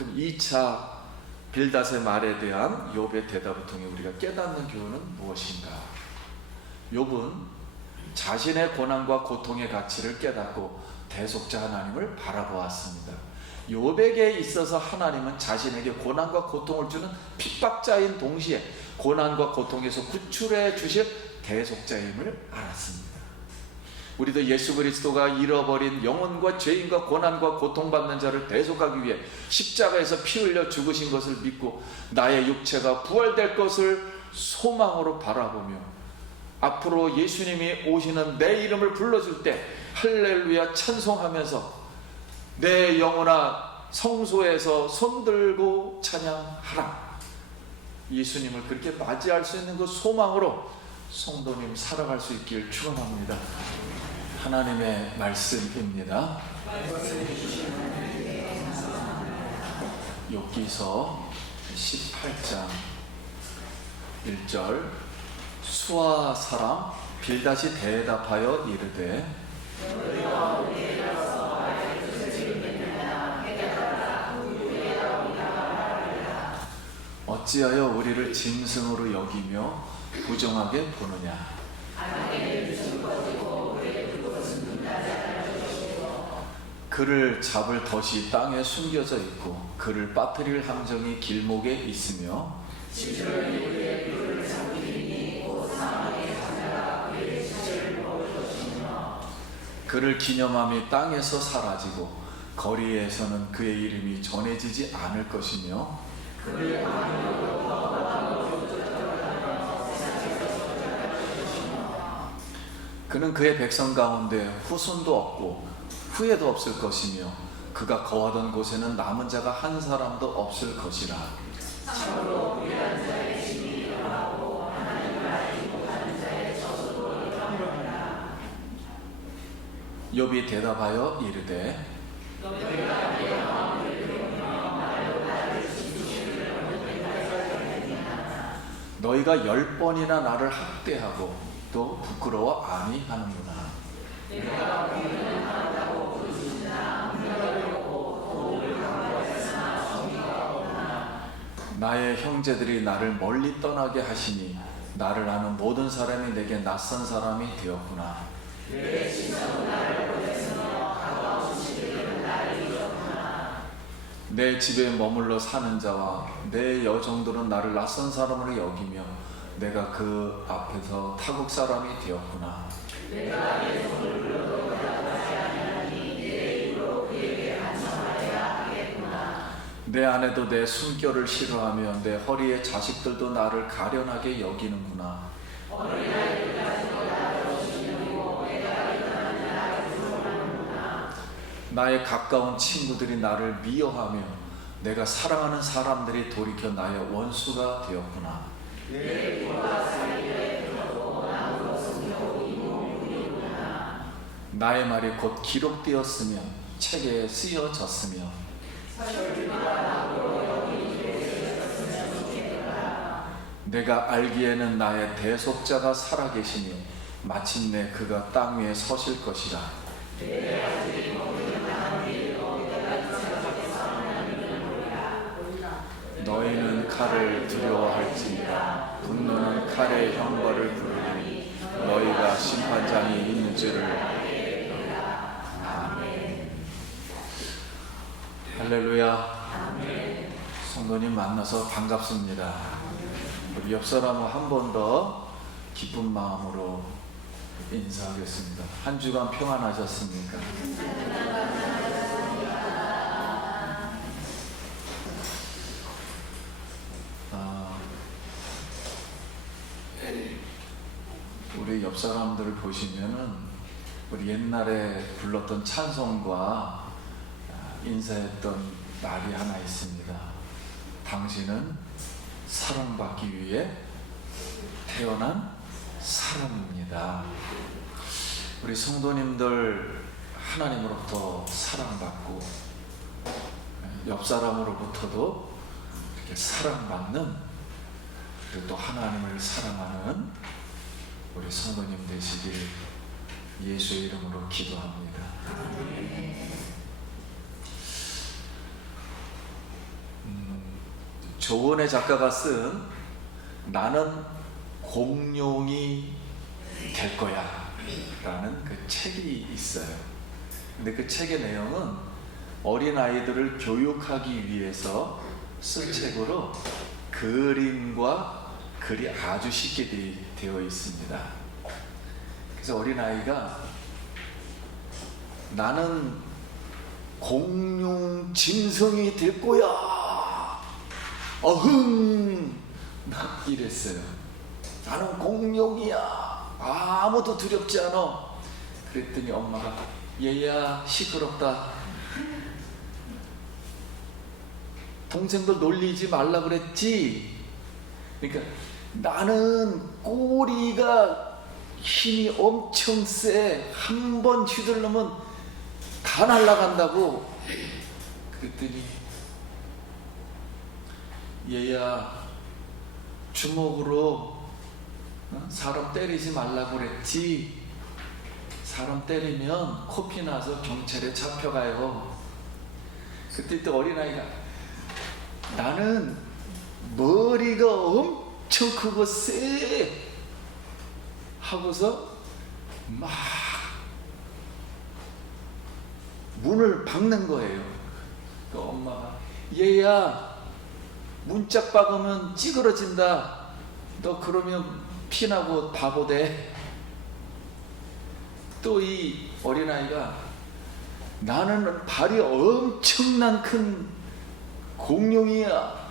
그럼 2차 빌닷의 말에 대한 욥의 대답을 통해 우리가 깨닫는 교훈은 무엇인가? 욥은 자신의 고난과 고통의 가치를 깨닫고 대속자 하나님을 바라보았습니다. 욥에게 있어서 하나님은 자신에게 고난과 고통을 주는 핍박자인 동시에 고난과 고통에서 구출해 주실 대속자임을 알았습니다. 우리도 예수 그리스도가 잃어버린 영혼과 죄인과 고난과 고통받는 자를 대속하기 위해 십자가에서 피 흘려 죽으신 것을 믿고 나의 육체가 부활될 것을 소망으로 바라보며 앞으로 예수님이 오시는 내 이름을 불러줄 때 할렐루야 찬송하면서 내 영혼아 성소에서 손들고 찬양하라. 예수님을 그렇게 맞이할 수 있는 그 소망으로 성도님 살아갈 수 있길 축원합니다. 하나님의 말씀입니다. 욥기서 18장 1절 수아 사람 빌닷이 대답하여 이르되 어찌하여 우리를 짐승으로 여기며 부정하게 보느냐. 그를 잡을 덫이 땅에 숨겨져 있고 그를 빠뜨릴 함정이 길목에 있으며 그를 기념함이 땅에서 사라지고 거리에서는 그의 이름이 전해지지 않을 것이며 그는 그의 백성 가운데 후손도 없고 후회도 없을 것이며 그가 거하던 곳에는 남은 자가 한 사람도 없을 것이라. 욥이 대답하여 이르되 너희가 10번이나 나를 학대하고 또 부끄러워 아니하는구나. 나의 형제들이 나를 멀리 떠나게 하시니 나를 아는 모든 사람이 내게 낯선 사람이 되었구나. 내 집에 머물러 사는 자와 내 여종들은 나를 낯선 사람으로 여기며 내가 그 앞에서 타국 사람이 되었구나. 내 아내도 내 숨결을 싫어하며 내 허리의 자식들도 나를 가련하게 여기는구나. 나의 가까운 친구들이 나를 미워하며 내가 사랑하는 사람들이 돌이켜 나의 원수가 되었구나. 나의 말이 곧 기록되었으며 책에 쓰여졌으며 내가 알기에는 나의 대속자가 살아계시니 마침내 그가 땅 위에 서실 것이라. 너희는 칼을 두려워할지니라. 분노는 칼의 형벌을 부르니 너희가 심판장이 있는 줄을 아멘. 할렐루야. 성도님 만나서 반갑습니다. 우리 옆 사람은 한 번 더 기쁜 마음으로 인사하겠습니다. 한 주간 평안하셨습니까? 우리 옆 사람들을 보시면은 우리 옛날에 불렀던 찬송과 인사했던 말이 하나 있습니다. 당신은 사랑받기 위해 태어난 사람입니다. 우리 성도님들 하나님으로부터 사랑받고 옆 사람으로부터도 이렇게 사랑받는, 그리고 또 하나님을 사랑하는 우리 성도님 되시길 예수의 이름으로 기도합니다. 조은혜 작가가 쓴 나는 공룡이 될 거야 라는 그 책이 있어요. 근데 그 책의 내용은 어린아이들을 교육하기 위해서 쓴 책으로 그림과 글이 아주 쉽게 되어 있습니다. 그래서 어린아이가 나는 공룡 짐승이 될 거야 어흥 막 이랬어요. 나는 공룡이야 아무도 두렵지 않아. 그랬더니 엄마가 얘야 시끄럽다 동생들 놀리지 말라 그랬지. 그러니까 나는 꼬리가 힘이 엄청 세 한 번 휘둘르면 다 날아간다고. 그랬더니 얘야 주먹으로 사람 때리지 말라고 그랬지. 사람 때리면 코피 나서 경찰에 잡혀가요. 그때 또 어린아이가 나는 머리가 엄청 크고 세 하고서 막 문을 박는 거예요. 그 엄마가 얘야 문짝 박으면 찌그러진다. 너 그러면 피나고 바보 돼. 또 이 어린아이가 나는 발이 엄청난 큰 공룡이야.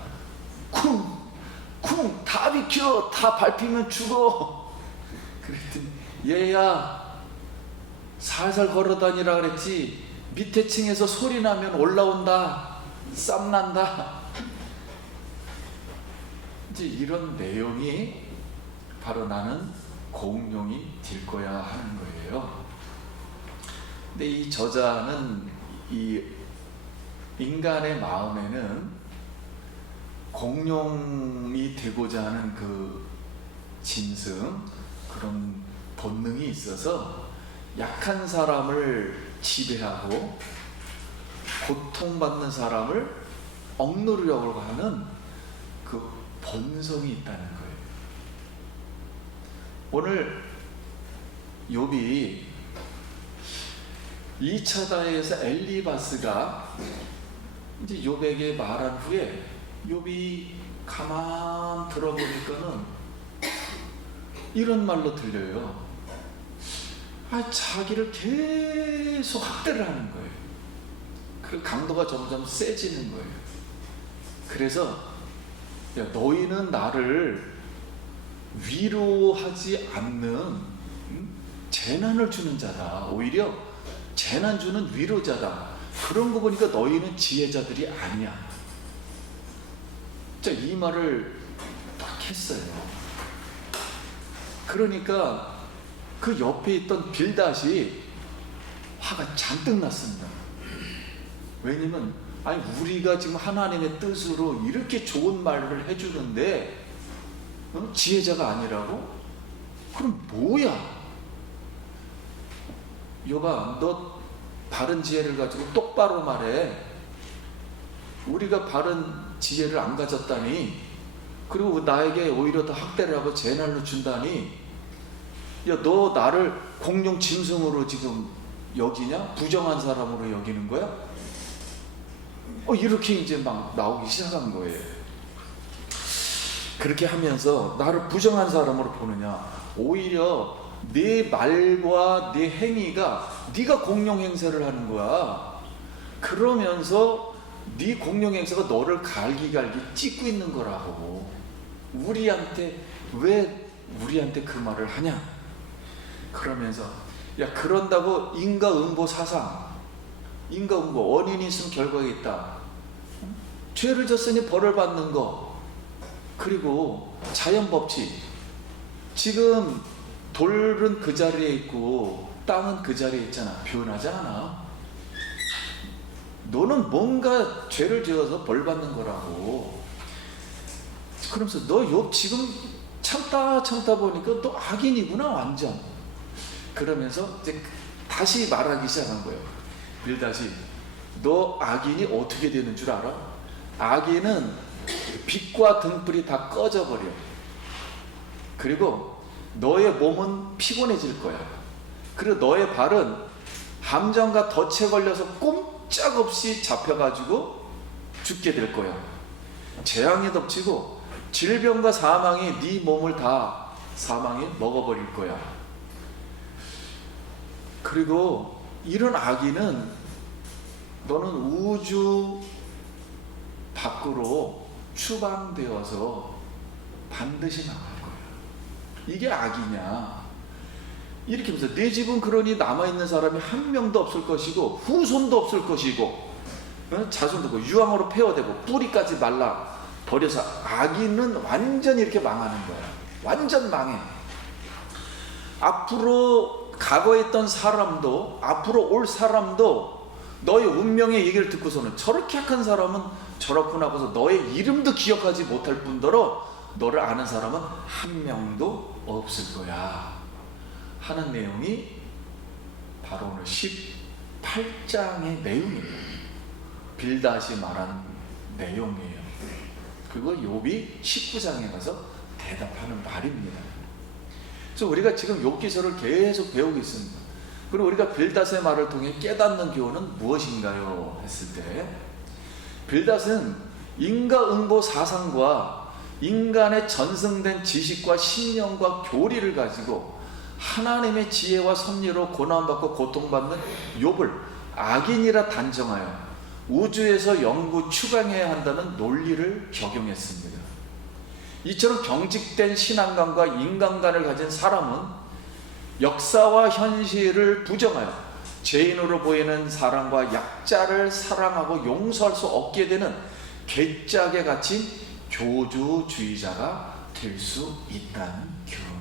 쿵쿵 다 비켜. 다 밟히면 죽어. 그랬더니 얘야 살살 걸어다니라 그랬지. 밑에 층에서 소리 나면 올라온다. 쌈난다. 이제 이런 내용이 바로 나는 공룡이 될 거야 하는 거예요. 근데 이 저자는 이 인간의 마음에는 공룡이 되고자 하는 그 짐승 그런 본능이 있어서 약한 사람을 지배하고 고통받는 사람을 억누르려고 하는 그 본성이 있다는 거예요. 오늘 욥이 2차 다에서 엘리바스가 이제 욥에게 말한 후에 욥이 가만 들어보니까는 이런 말로 들려요. 자기를 계속 학대를 하는 거예요. 그 강도가 점점 세지는 거예요. 그래서 야, 너희는 나를 위로하지 않는 재난을 주는 자다. 오히려 재난 주는 위로자다. 그런 거 보니까 너희는 지혜자들이 아니야. 자, 이 말을 딱 했어요. 그러니까 그 옆에 있던 빌닷이 화가 잔뜩 났습니다. 왜냐면 아니 우리가 지금 하나님의 뜻으로 이렇게 좋은 말을 해주는데 지혜자가 아니라고? 그럼 뭐야? 여봐, 너 바른 지혜를 가지고 똑바로 말해. 우리가 바른 지혜를 안 가졌다니, 그리고 나에게 오히려 더 학대를 하고 재난을 준다니, 야, 너 나를 공룡 짐승으로 지금 여기냐? 부정한 사람으로 여기는 거야? 이렇게 이제 막 나오기 시작한 거예요. 그렇게 하면서 나를 부정한 사람으로 보느냐? 오히려 네 말과 네 행위가 네가 공룡 행세를 하는 거야. 그러면서 네 공룡 행세가 너를 갈기갈기 찢고 있는 거라고. 우리한테 왜 우리한테 그 말을 하냐? 그러면서 야, 그런다고 인과응보 사상, 인과응보 원인이 있으면 결과가 있다. 죄를 졌으니 벌을 받는 거, 그리고 자연법칙. 지금 돌은 그 자리에 있고 땅은 그 자리에 있잖아. 변하지 않아. 너는 뭔가 죄를 지어서 벌 받는 거라고. 그러면서 너 욥 지금 참다 보니까 너 악인이구나 완전. 그러면서 이제 다시 말하기 시작한 거예요. 빌닷이 너 악인이 어떻게 되는 줄 알아? 악인은 빛과 등불이 다 꺼져버려. 그리고 너의 몸은 피곤해질 거야. 그리고 너의 발은 함정과 덫에 걸려서 꼼짝없이 잡혀가지고 죽게 될 거야. 재앙에 덮치고 질병과 사망이 네 몸을 다 사망이 먹어버릴 거야. 그리고 이런 악인은 너는 우주 밖으로 추방되어서 반드시 나갈 거야. 이게 악이냐? 이렇게 하면서 내 집은 그러니 남아있는 사람이 한 명도 없을 것이고 후손도 없을 것이고 자손도 없고 유황으로 폐허되고 뿌리까지 말라 버려서 악인은 완전히 이렇게 망하는 거야. 완전 망해. 앞으로 과거에 있던 사람도 앞으로 올 사람도 너의 운명의 얘기를 듣고서는 저렇게 약한 사람은 저렇구나 하고서 너의 이름도 기억하지 못할 뿐더러 너를 아는 사람은 한 명도 없을 거야 하는 내용이 바로 오늘 18장의 내용이에요. 빌닷이 말하는 내용이에요. 그리고 욥이 19장에 가서 대답하는 말입니다. 그래서 우리가 지금 욥기서를 계속 배우고 있습니다. 그리고 우리가 빌닷의 말을 통해 깨닫는 교훈은 무엇인가요? 했을 때 빌닷은 인과응보 사상과 인간의 전승된 지식과 신념과 교리를 가지고 하나님의 지혜와 섭리로 고난받고 고통받는 욥을 악인이라 단정하여 우주에서 영구 추방해야 한다는 논리를 적용했습니다. 이처럼 경직된 신앙관과 인간관을 가진 사람은 역사와 현실을 부정하여 죄인으로 보이는 사람과 약자를 사랑하고 용서할 수 없게 되는 괴짝에 갇힌 교주주의자가 될 수 있다는 교훈입니다.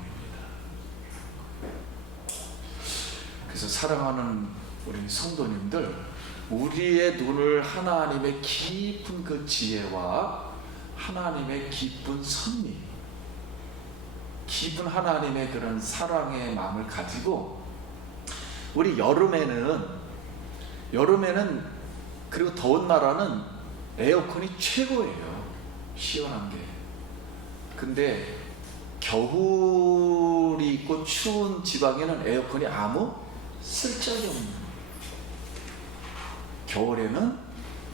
그래서 사랑하는 우리 성도님들, 우리의 눈을 하나님의 깊은 그 지혜와 하나님의 깊은 섭리, 깊은 하나님의 그런 사랑의 마음을 가지고 우리 여름에는 그리고 더운 나라는 에어컨이 최고예요. 시원한 게. 근데 겨울이 있고 추운 지방에는 에어컨이 아무 쓸데기 없는 거예요. 겨울에는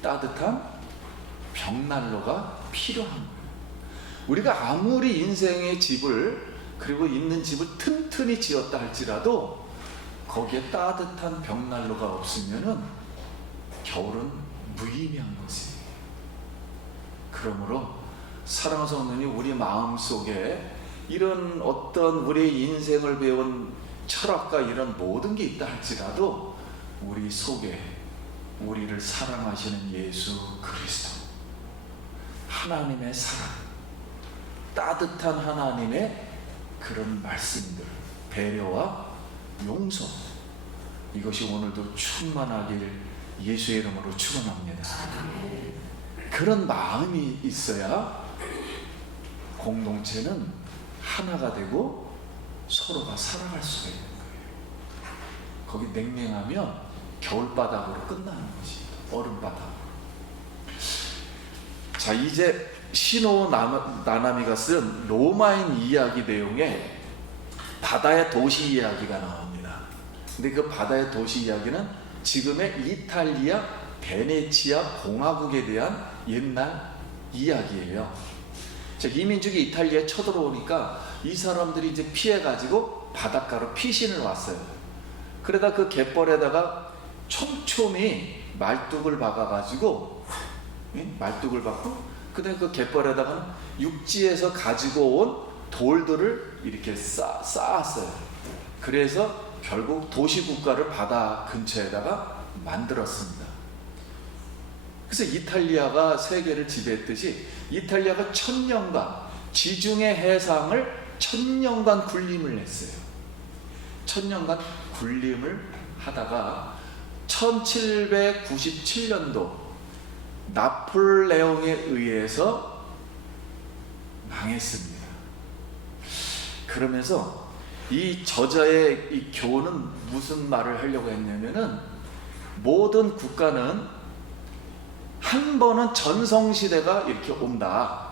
따뜻한 벽난로가 필요한 거예요. 우리가 아무리 인생의 집을 그리고 있는 집을 튼튼히 지었다 할지라도 거기에 따뜻한 벽난로가 없으면은 겨울은 무의미한 것이에요. 그러므로 사랑하는 성도님, 우리 마음속에 이런 어떤 우리의 인생을 배운 철학과 이런 모든 게 있다 할지라도 우리 속에 우리를 사랑하시는 예수 그리스도, 하나님의 사랑, 따뜻한 하나님의 그런 말씀들, 배려와 용서, 이것이 오늘도 충만하길 예수의 이름으로 축원합니다. 그런 마음이 있어야 공동체는 하나가 되고 서로가 살아갈 수가 있는 거예요. 거기 냉랭하면 겨울바닥으로 끝나는 것입니다. 얼음바닥. 자, 이제 시노 나나미가 쓴 로마인 이야기 내용에 바다의 도시 이야기가 나옵니다. 근데 그 바다의 도시 이야기는 지금의 이탈리아 베네치아 공화국에 대한 옛날 이야기예요. 자, 이민족이 이탈리아에 쳐들어오니까 이 사람들이 이제 피해가지고 바닷가로 피신을 왔어요. 그러다 그 갯벌에다가 촘촘히 말뚝을 박아가지고, 말뚝을 박고, 그다음에 그 갯벌에다가는 육지에서 가지고 온 돌들을 이렇게 쌓았어요. 그래서 결국 도시국가를 바다 근처에다가 만들었습니다. 그래서 이탈리아가 세계를 지배했듯이 이탈리아가 1000년간 지중해 해상을 1000년간 군림을 했어요. 1000년간 군림을 하다가 1797년도 나폴레옹에 의해서 망했습니다. 그러면서 이 저자의 이 교훈은 무슨 말을 하려고 했냐면은 모든 국가는 한 번은 전성시대가 이렇게 온다.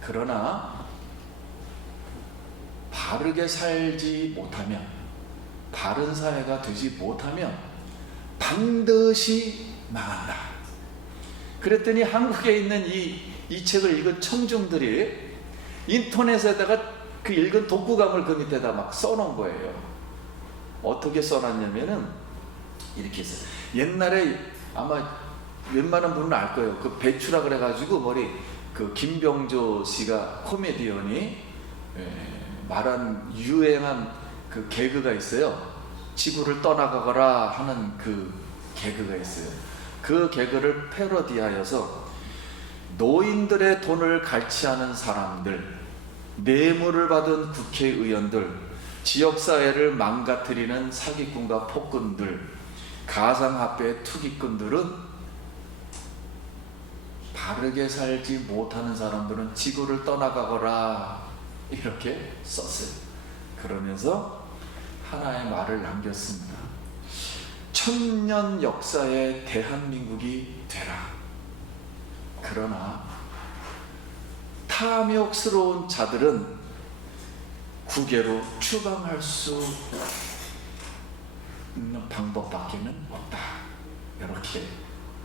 그러나 바르게 살지 못하면, 바른 사회가 되지 못하면 반드시 망한다. 그랬더니 한국에 있는 이 책을 읽은 청중들이 인터넷에다가 그 읽은 독후감을 그 밑에다 막 써놓은 거예요. 어떻게 써놨냐면은 이렇게 했어요. 옛날에 아마 웬만한 분은 알 거예요. 그 배추라 그래가지고 머리 그 김병조 씨가 코미디언이 말한 유행한 그 개그가 있어요. 지구를 떠나가거라 하는 그 개그가 있어요. 그 개그를 패러디하여서 노인들의 돈을 갈취하는 사람들, 뇌물을 받은 국회의원들, 지역사회를 망가뜨리는 사기꾼과 폭군들, 가상화폐 투기꾼들은 바르게 살지 못하는 사람들은 지구를 떠나가거라 이렇게 썼어요. 그러면서 하나의 말을 남겼습니다. 1000년 역사의 대한민국이 되라. 그러나 탐욕스러운 자들은 국외로 추방할 수 있는 방법밖에는 없다. 이렇게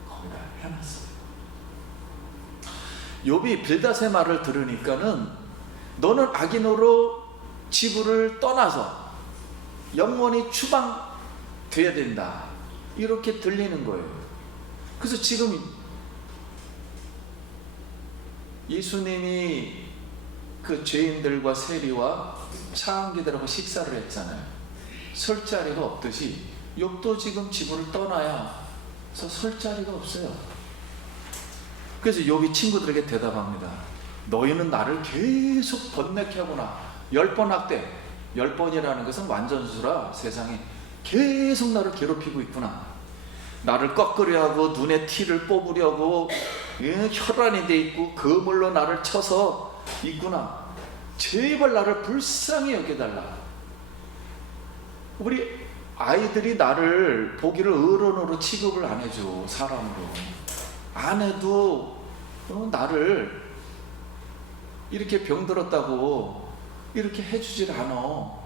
거기다 해놨어요. 욥이 빌닷의 말을 들으니까는 너는 악인으로 지구를 떠나서 영원히 추방돼야 된다. 이렇게 들리는 거예요. 그래서 지금 예수님이 그 죄인들과 세리와 차은기들하고 식사를 했잖아요. 설 자리가 없듯이 욥도 지금 지구를 떠나야 해서 설 자리가 없어요. 그래서 욥이 친구들에게 대답합니다. 너희는 나를 계속 번뇌케 하구나. 10번 학대, 10번이라는 것은 완전수라 세상에 계속 나를 괴롭히고 있구나. 나를 꺾으려 하고 눈에 티를 뽑으려고 혈안이 돼 있고 그물로 나를 쳐서 있구나. 제발 나를 불쌍히 여겨달라. 우리 아이들이 나를 보기를 어른으로 취급을 안 해줘. 사람으로 안 해도 나를 이렇게 병들었다고 이렇게 해주질 않아.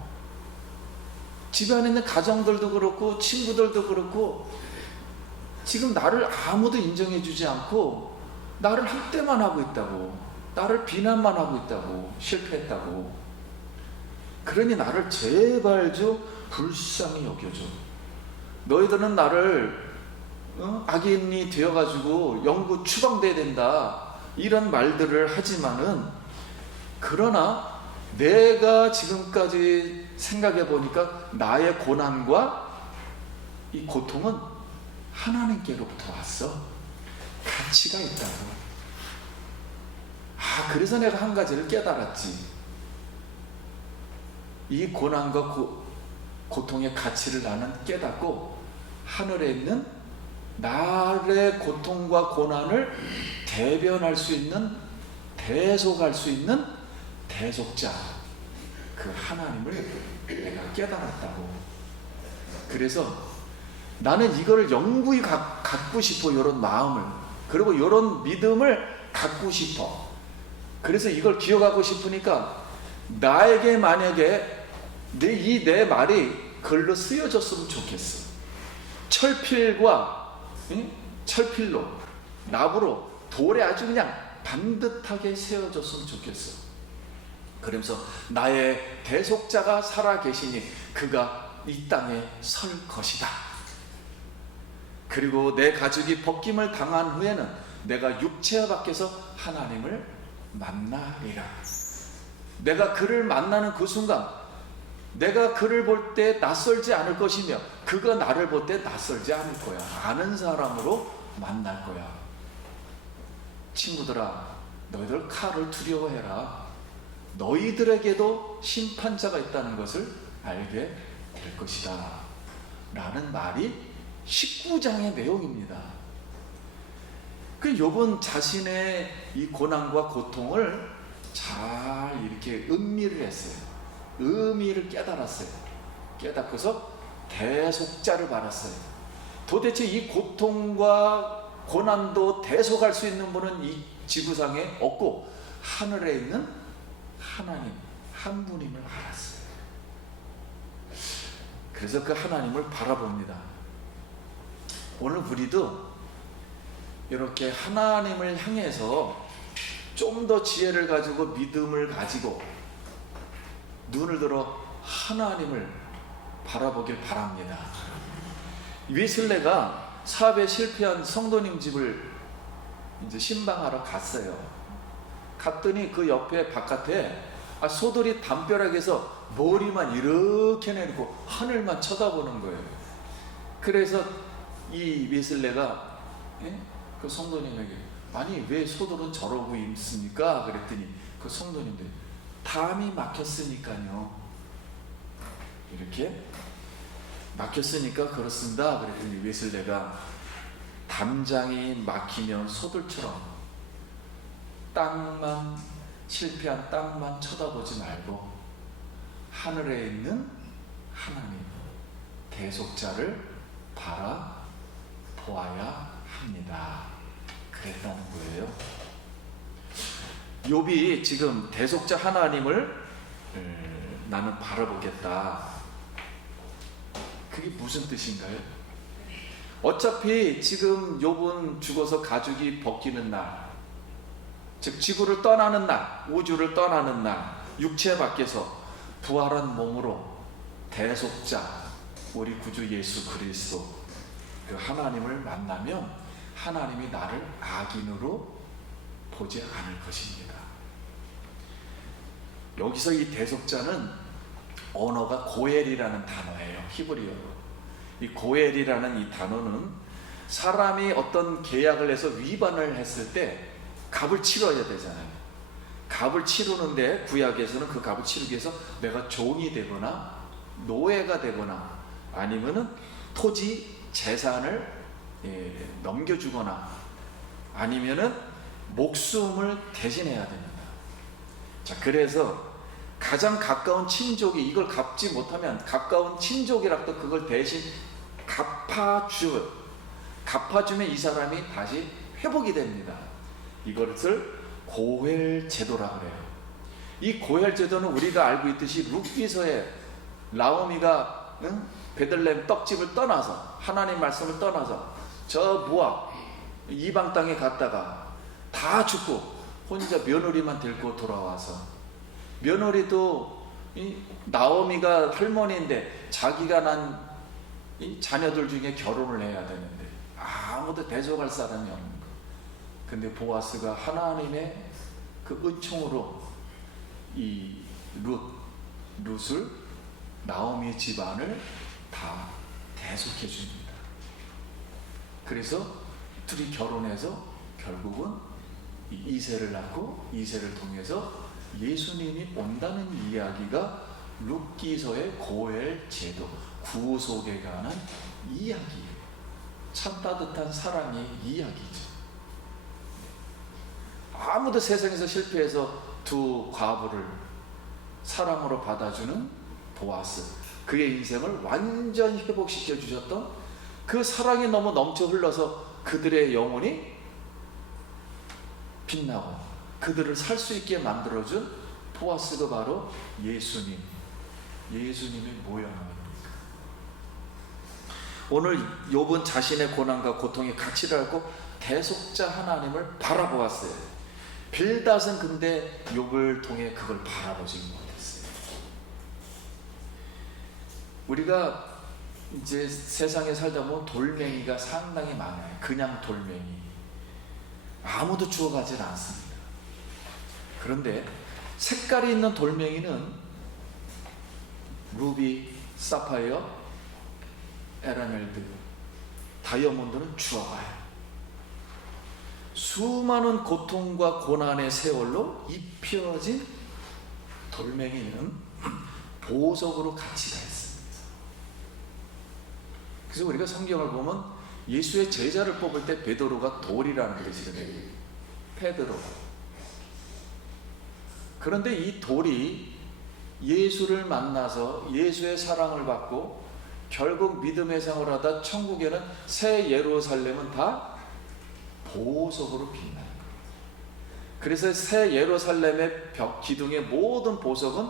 집안에 있는 가정들도 그렇고 친구들도 그렇고 지금 나를 아무도 인정해주지 않고 나를 학대만 하고 있다고, 나를 비난만 하고 있다고, 실패했다고. 그러니 나를 제발 좀 불쌍히 여겨줘. 너희들은 나를 악인이 되어가지고 영구 추방돼야 된다 이런 말들을 하지만은, 그러나 내가 지금까지 생각해 보니까 나의 고난과 이 고통은 하나님께로부터 왔어. 가치가 있다고. 그래서 내가 한 가지를 깨달았지. 이 고난과 고통의 가치를 나는 깨닫고 하늘에 있는 나의 고통과 고난을 대변할 수 있는, 대속할 수 있는 대속자, 그 하나님을 내가 깨달았다고. 그래서 나는 이거를 영구히 갖고 싶어. 이런 마음을, 그리고 이런 믿음을 갖고 싶어. 그래서 이걸 기억하고 싶으니까 나에게 만약에 내 말이 글로 쓰여졌으면 좋겠어. 철필과 철필로, 납으로, 돌에 아주 그냥 반듯하게 세워졌으면 좋겠어. 그러면서 나의 대속자가 살아계시니 그가 이 땅에 설 것이다. 그리고 내 가족이 벗김을 당한 후에는 내가 육체 밖에서 하나님을 만나리라. 내가 그를 만나는 그 순간 내가 그를 볼 때 낯설지 않을 것이며 그가 나를 볼 때 낯설지 않을 거야. 아는 사람으로 만날 거야. 친구들아, 너희들 칼을 두려워해라. 너희들에게도 심판자가 있다는 것을 알게 될 것이다 라는 말이 19장의 내용입니다. 그 욥은 자신의 이 고난과 고통을 잘 이렇게 음미를 했어요. 의미를 깨달았어요. 깨닫고서 대속자를 받았어요. 도대체 이 고통과 고난도 대속할 수 있는 분은 이 지구상에 없고 하늘에 있는 하나님 한 분임을 알았어요. 그래서 그 하나님을 바라봅니다. 오늘 우리도 이렇게 하나님을 향해서 좀 더 지혜를 가지고 믿음을 가지고 눈을 들어 하나님을 바라보길 바랍니다. 웨슬레가 사업에 실패한 성도님 집을 이제 신방하러 갔어요. 갔더니 그 옆에 바깥에 소들이 담벼락에서 머리만 이렇게 내놓고 하늘만 쳐다보는 거예요. 그래서 이 웨슬레가 그 성도님에게 아니 왜 소들은 저러고 있습니까? 그랬더니 그 성도님들 담이 막혔으니까요. 이렇게 막혔으니까 그렇습니다. 그랬더니 웨슬레가 담장이 막히면 소들처럼 땅만 실패한 땅만 쳐다보지 말고 하늘에 있는 하나님 대속자를 바라보아야 합니다. 그랬다는 거예요. 욥이 지금 대속자 하나님을 나는 바라보겠다. 그게 무슨 뜻인가요? 어차피 지금 욥은 죽어서 가죽이 벗기는 날, 즉 지구를 떠나는 날, 우주를 떠나는 날, 육체 밖에서 부활한 몸으로 대속자 우리 구주 예수 그리스도 그 하나님을 만나면 하나님이 나를 악인으로 보지 않을 것입니다. 여기서 이 대속자는 언어가 고엘이라는 단어예요. 히브리어로. 이 고엘이라는 이 단어는 사람이 어떤 계약을 해서 위반을 했을 때 값을 치러야 되잖아요. 값을 치르는데 구약에서는 그 값을 치르기 위해서 내가 종이 되거나 노예가 되거나 아니면은 토지 재산을 넘겨주거나 아니면은 목숨을 대신해야 됩니다. 자, 그래서 가장 가까운 친족이 이걸 갚지 못하면 가까운 친족이라도 그걸 대신 갚아주면 이 사람이 다시 회복이 됩니다. 이것을 고헬 제도라고 해요. 이 고헬 제도는 우리가 알고 있듯이 룻기서에 나오미가 베들레헴 떡집을 떠나서 하나님 말씀을 떠나서 저 모압 이방 땅에 갔다가 다 죽고 혼자 며느리만 데리고 돌아와서 며느리도 나오미가 할머니인데 자기가 난 이 자녀들 중에 결혼을 해야 되는데 아무도 대적할 사람이 없는 거. 근데 보아스가 하나님의 그 은총으로 이 룻을 나오미의 집안을 다 대속해 줍니다. 그래서 둘이 결혼해서 결국은 이세를 낳고 이세를 통해서 예수님이 온다는 이야기가 룻기서의 고엘 제도 구속에 관한 이야기예요. 참 따뜻한 사랑의 이야기죠. 아무도 세상에서 실패해서 두 과부를 사랑으로 받아주는 보아스, 그의 인생을 완전히 회복시켜 주셨던 그 사랑이 너무 넘쳐 흘러서 그들의 영혼이 빛나고 그들을 살 수 있게 만들어준 보아스가 바로 예수님의 모양입니다. 오늘 욥은 자신의 고난과 고통의 가치를 알고 대속자 하나님을 바라보았어요. 빌닷은 근데 욥을 통해 그걸 바라보지 못했어요. 우리가 이제 세상에 살다 보면 돌멩이가 상당히 많아요. 그냥 돌멩이. 아무도 주워가질 않습니다. 그런데 색깔이 있는 돌멩이는 루비, 사파이어, 에메랄드, 다이아몬드는 주워가요. 수많은 고통과 고난의 세월로 입혀진 돌멩이는 보석으로 가치가 있습니다. 그래서 우리가 성경을 보면 예수의 제자를 뽑을 때 베드로가 돌이라는 뜻이거든요. 페드로. 그런데 이 돌이 예수를 만나서 예수의 사랑을 받고 결국 믿음의 생활을 하다 천국에는 새 예루살렘은 다 보석으로 빛나는 거예요. 그래서 새 예루살렘의 벽 기둥의 모든 보석은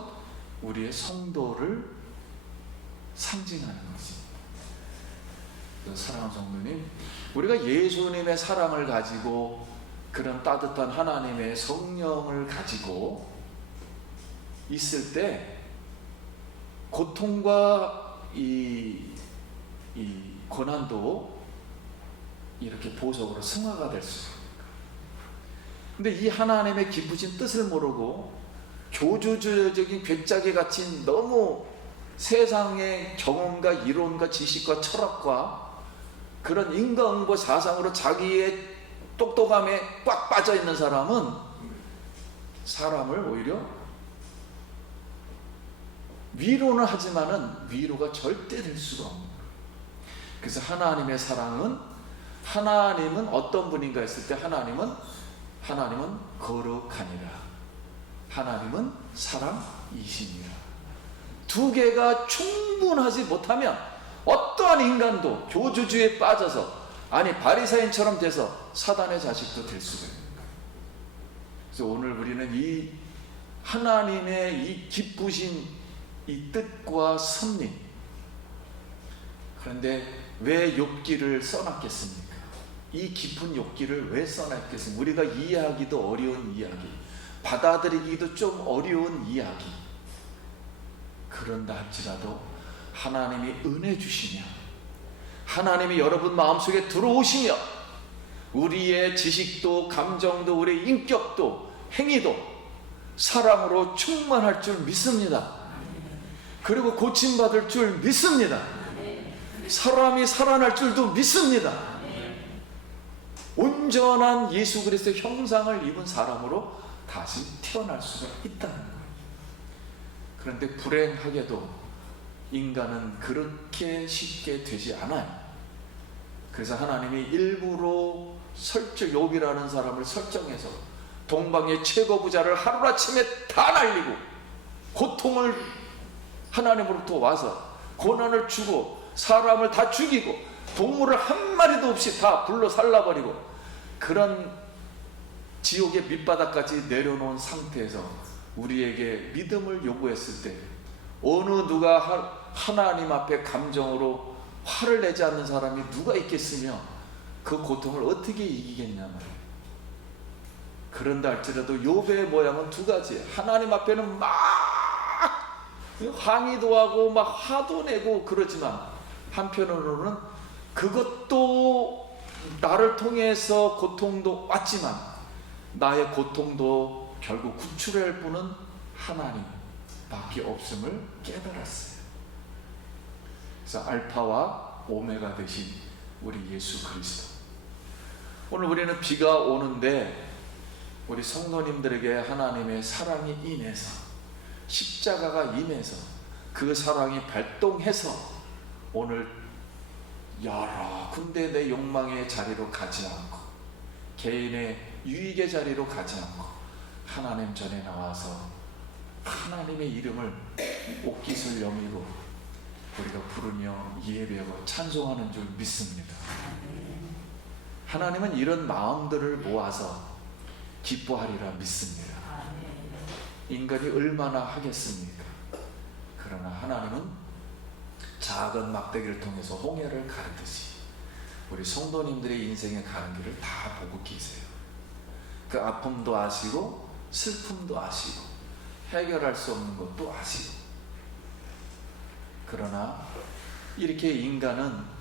우리의 성도를 상징하는 것입니다. 사랑하는 성도님, 우리가 예수님의 사랑을 가지고 그런 따뜻한 하나님의 성령을 가지고 있을 때 고통과 이 고난도 이렇게 보석으로 승화가 될 수 있습니다. 근데 이 하나님의 기쁘신 뜻을 모르고 교주적인 괴짜기에 갇힌 너무 세상의 경험과 이론과 지식과 철학과 그런 인과응보 사상으로 자기의 똑똑함에 꽉 빠져 있는 사람은 사람을 오히려 위로는 하지만은 위로가 절대 될 수가 없는 거예요. 그래서 하나님의 사랑은, 하나님은 어떤 분인가 했을 때 하나님은 거룩하니라, 하나님은 사랑이시니라. 두 개가 충분하지 못하면 어떠한 인간도 교주주의에 빠져서, 아니 바리새인처럼 돼서 사단의 자식도 될 수가 있는 거예요. 그래서 오늘 우리는 이 하나님의 이 기쁘신 이 뜻과 섭리, 그런데 왜 욥기를 써놨겠습니까? 이 깊은 욥기를 왜 써놨겠습니까? 우리가 이해하기도 어려운 이야기, 받아들이기도 좀 어려운 이야기, 그런다 할지라도 하나님이 은혜 주시며 하나님이 여러분 마음속에 들어오시며 우리의 지식도 감정도 우리의 인격도 행위도 사랑으로 충만할 줄 믿습니다. 그리고 고침받을 줄 믿습니다. 사람이 살아날 줄도 믿습니다. 온전한 예수 그리스도의 형상을 입은 사람으로 다시 태어날 수가 있다는 거예요. 그런데 불행하게도 인간은 그렇게 쉽게 되지 않아요. 그래서 하나님이 일부러 욥이라는 사람을 설정해서 동방의 최고 부자를 하루아침에 다 날리고 고통을 하나님으로부터 와서 고난을 주고 사람을 다 죽이고 동물을 한 마리도 없이 다 불로 살라버리고 그런 지옥의 밑바닥까지 내려놓은 상태에서 우리에게 믿음을 요구했을 때 어느 누가 하나님 앞에 감정으로 화를 내지 않는 사람이 누가 있겠으며 그 고통을 어떻게 이기겠냐 말이에요. 그런다 할지라도 욥의 모양은 두 가지. 하나님 앞에는 막 항의도 하고 막 화도 내고 그러지만 한편으로는 그것도 나를 통해서 고통도 왔지만 나의 고통도 결국 구출할 분은 하나님밖에 없음을 깨달았어요. 그래서 알파와 오메가 되신 우리 예수 그리스도. 오늘 우리는 비가 오는데 우리 성도님들에게 하나님의 사랑이 임해서 십자가가 임해서 그 사랑이 발동해서 오늘 여러 군데 내 욕망의 자리로 가지 않고 개인의 유익의 자리로 가지 않고 하나님 전에 나와서 하나님의 이름을 옥깃을 여미고 우리가 부르며 예배하고 찬송하는 줄 믿습니다. 하나님은 이런 마음들을 모아서 기뻐하리라 믿습니다. 인간이 얼마나 하겠습니까? 그러나 하나님은 작은 막대기를 통해서 홍해를 가르듯이 우리 성도님들의 인생에 가는 길을 다 보고 계세요. 그 아픔도 아시고 슬픔도 아시고 해결할 수 없는 것도 아시고. 그러나 이렇게 인간은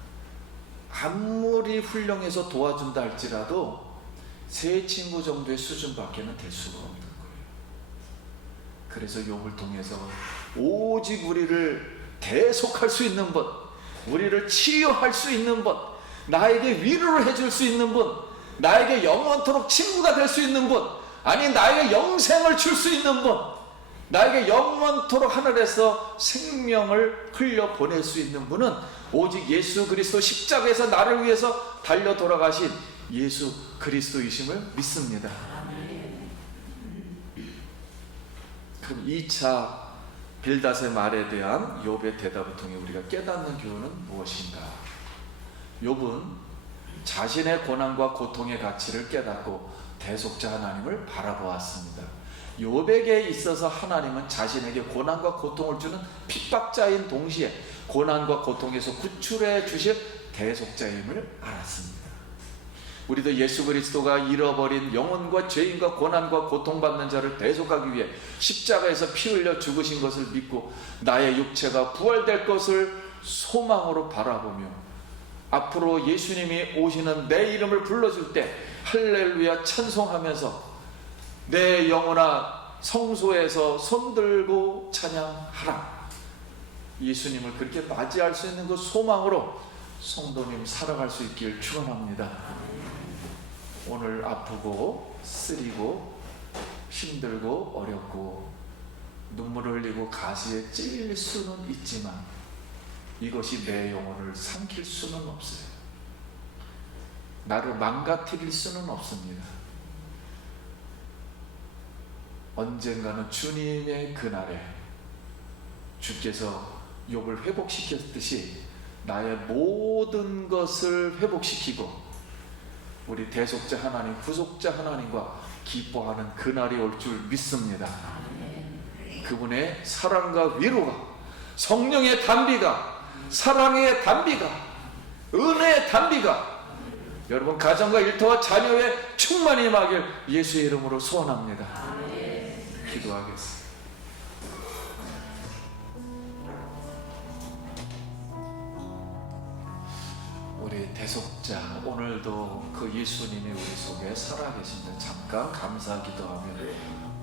아무리 훌륭해서 도와준다 할지라도 새 친구 정도의 수준밖에는 될 수가 없는 거예요. 그래서 욥을 통해서 오직 우리를 대속할 수 있는 분, 우리를 치유할 수 있는 분, 나에게 위로를 해줄 수 있는 분, 나에게 영원토록 친구가 될 수 있는 분, 아니 나에게 영생을 줄 수 있는 분, 나에게 영원토록 하늘에서 생명을 흘려보낼 수 있는 분은 오직 예수 그리스도 십자가에서 나를 위해서 달려 돌아가신 예수 그리스도이심을 믿습니다. 그럼 2차 빌닷의 말에 대한 욥의 대답을 통해 우리가 깨닫는 교훈은 무엇인가? 욥은 자신의 고난과 고통의 가치를 깨닫고 대속자 하나님을 바라보았습니다. 욥에게 있어서 하나님은 자신에게 고난과 고통을 주는 핍박자인 동시에 고난과 고통에서 구출해 주실 대속자임을 알았습니다. 우리도 예수 그리스도가 잃어버린 영혼과 죄인과 고난과 고통받는 자를 대속하기 위해 십자가에서 피 흘려 죽으신 것을 믿고 나의 육체가 부활될 것을 소망으로 바라보며 앞으로 예수님이 오시는 내 이름을 불러줄 때 할렐루야 찬송하면서 내 영혼아 성소에서 손들고 찬양하라. 예수님을 그렇게 맞이할 수 있는 그 소망으로 성도님 살아갈 수 있길 축원합니다. 오늘 아프고 쓰리고 힘들고 어렵고 눈물을 흘리고 가시에 찔릴 수는 있지만 이것이 내 영혼을 삼킬 수는 없어요. 나를 망가뜨릴 수는 없습니다. 언젠가는 주님의 그날에 주께서 욥을 회복시켰듯이 나의 모든 것을 회복시키고 우리 대속자 하나님, 구속자 하나님과 기뻐하는 그날이 올 줄 믿습니다. 그분의 사랑과 위로가, 성령의 단비가, 사랑의 단비가, 은혜의 단비가 여러분 가정과 일터와 자녀의 충만히 임하길 예수의 이름으로 소원합니다. 기도하겠습니다. 우리 대속자 오늘도 그 예수님이 우리 속에 살아계신데 잠깐 감사 기도하며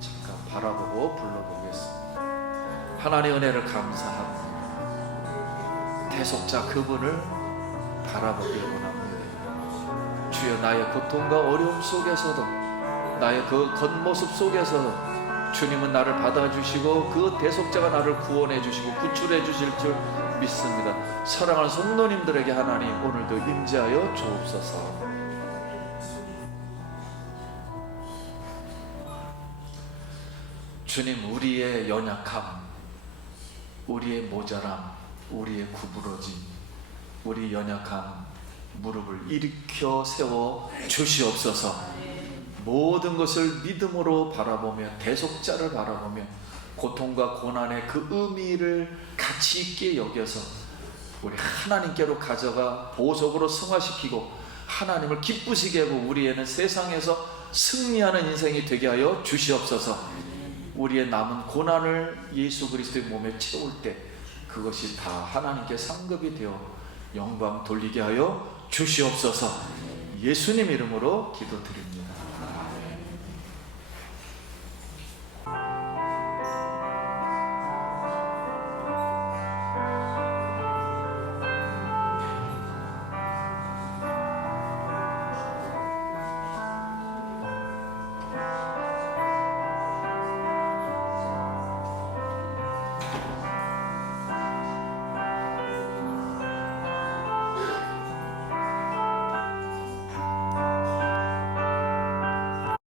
잠깐 바라보고 불러보겠습니다. 하나님의 은혜를 감사합니다. 대속자 그분을 바라보기를 원합니다. 주여 나의 고통과 어려움 속에서도 나의 그 겉모습 속에서도 주님은 나를 받아주시고 그 대속자가 나를 구원해 주시고 구출해 주실 줄 믿습니다. 사랑하는 성도님들에게 하나님 오늘도 임재하여 주옵소서. 주님 우리의 연약함, 우리의 모자람, 우리의 구부러짐, 우리 연약함 무릎을 일으켜 세워 주시옵소서. 모든 것을 믿음으로 바라보며 대속자를 바라보며 고통과 고난의 그 의미를 가치 있게 여겨서 우리 하나님께로 가져가 보석으로 승화시키고 하나님을 기쁘시게 하고 우리에는 세상에서 승리하는 인생이 되게 하여 주시옵소서. 우리의 남은 고난을 예수 그리스도의 몸에 채울 때 그것이 다 하나님께 상급이 되어 영광 돌리게 하여 주시옵소서. 예수님 이름으로 기도드립니다.